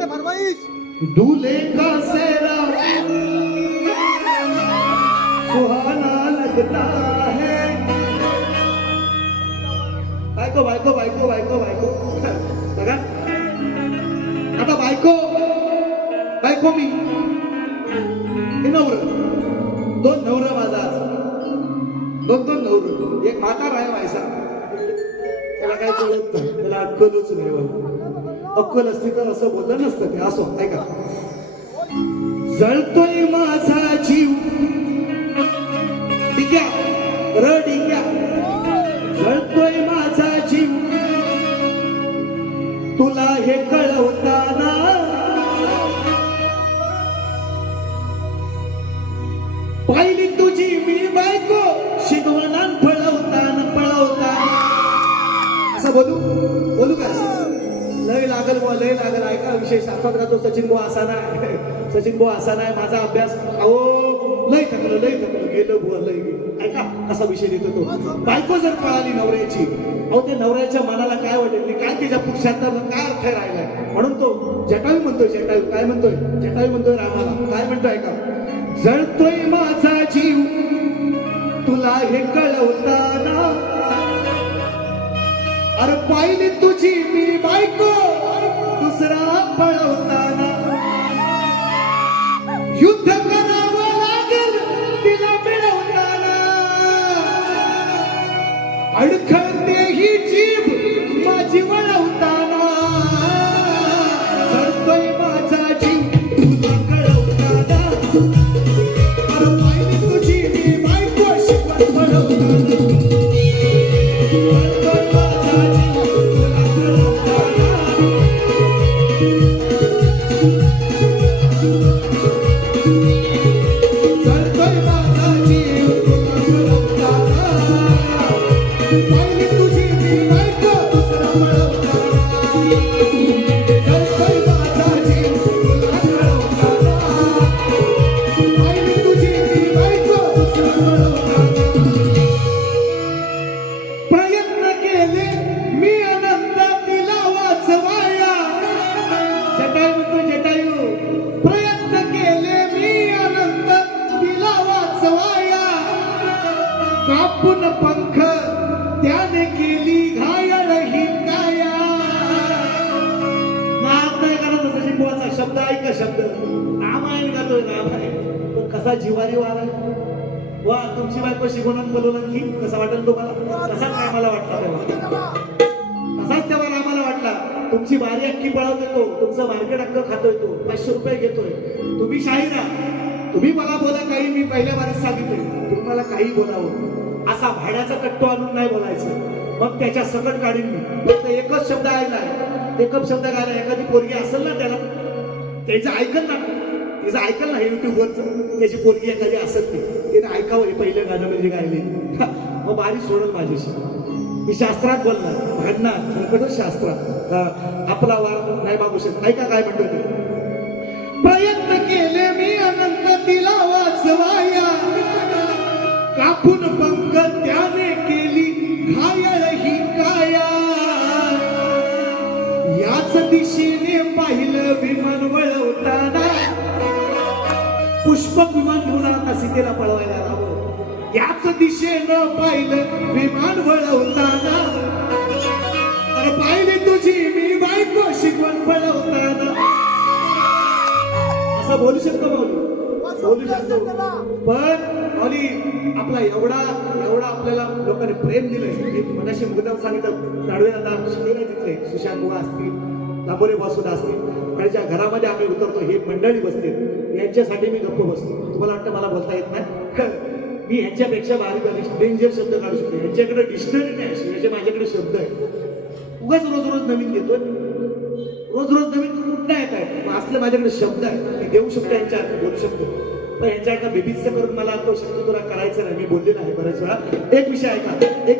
फरमाईश. आहे, दूल्हे का सेहरा सुहाना लगता है। बायको बायको बायको बायको बायको. बघा. आता बायको बायको मी. हे नवर. दोन नवर माझा आज. दोन दोन नवर. एक म्हातारा आहे व्हायचा त्याला काय कळत नाही. त्याला अक्कलच नाही हो. अक्कल असती तर असं बोललं नसतं ते असो ऐका. जळतोय माझा जीव. डिग्या र डिग्या जळतोय माझा जीव. तुला हे कळवताना विशेष ऐका राहतो सचिन भाऊ असा नाही. सचिन भाऊ असा नाही. माझा अभ्यास अहो लय थकलं लय थकलं. गेलं बुवा लय गेलं. ऐका असा विषय देतो तो. बायको जर कळाली नवऱ्याची अहो ते नवऱ्याच्या मनाला काय वाटेल? काय त्याच्या पुरुषांतर काय अर्थ राहिलाय? म्हणून तो जटावी म्हणतोय जटावी काय म्हणतोय? जटावी म्हणतोय रामाला. काय म्हणतोय का जळतोय माझा जीव तुला हे कळवताना. अरे पाहिली तुझी मी बायको. पळवताना युद्ध करावं लागेल तिला मिळवताना अडखळते ही जीभ माझी वळवताना सरतोय माझा जीव तुला कळवताना तुझी मी बायको शिकवत पळवताना कापून पंख त्याने केली घायल ही काया. नाद करत सचिन बुवाचा शब्द ऐका शब्द. रामायण गातोय रामायण. तो कसा जिवारी वारा वा तुमची बायको शिकवणार बोलवलं की कसा वाटेल तुम्हाला? तसाच रामाला वाटला तेव्हा? तसाच तेव्हा रामाला वाटला. तुमची बारी अख्खी पळवतोय तो. तुमचं मार्केट अक्क खातोय तो. पाचशे रुपये घेतोय. तुम्ही शाहीरा तुम्ही मला बोला काही मी पहिल्या बारीत सांगितले. मला काही बोलावं. असा भाड्याचा कट्टो आणून नाही बोलायचं. मग त्याच्या सकट काढीन मी. फक्त एकच शब्द ऐकलाय एकच शब्द गायला एखादी पोरगी असेल ना त्याला त्याचं ऐकल ना. तिचं ऐकल ना युट्यूबवरचं. त्याची पोरगी एखादी असेल ती तिने ऐकावं हे पहिलं गाणं म्हणजे गायले. मग बारी सोडल माझ्याशी. मी शास्त्रात बोलणार. भांडणार. संकटच शास्त्रात. आपला वार नाही मागू शकत. ऐका काय म्हणतो ते? प्रयत्न पुष्पक विमान घेऊन आता सीतेला पळवायला लावलं. याच दिशेनं पाहिलं विमान वळवताना. तर पाहिली तुझी मी बायको शिकवण पळवताना असं बोलू शकतो माऊली बोलू शकतो. पण माऊली आपला एवढा एवढा आपल्याला लोकांनी प्रेम दिलंय मी मनाशी मुद्दाम सांगितलं. ताडवे दादा शिकले तिथले सुशांत असतील दाबोरे बासुदा असतील. ज्या घरामध्ये आम्ही उतरतो हे मंडळी बसते यांच्यासाठी मी गप्प बसतो. तुम्हाला वाटतं मला बोलता येत नाही? मी ह्याच्यापेक्षा भारी डेंजर शब्द काढू शकतो. ह्याच्याकडे डिक्शनरी नाही अशी म्हणजे माझ्याकडे शब्द आहे उगाच रोज रोज नवीन घेतोय. रोज रोज नवीन कुठं येत आहे? असले माझ्याकडे शब्द आहे मी देऊ शकतो यांच्या बोलू शकतो. पण ह्यांच्या एका बेबीचं करून मला तो शब्द तुला करायचा नाही. मी बोललेला आहे बऱ्याच वेळा. एक विषय ऐका. एक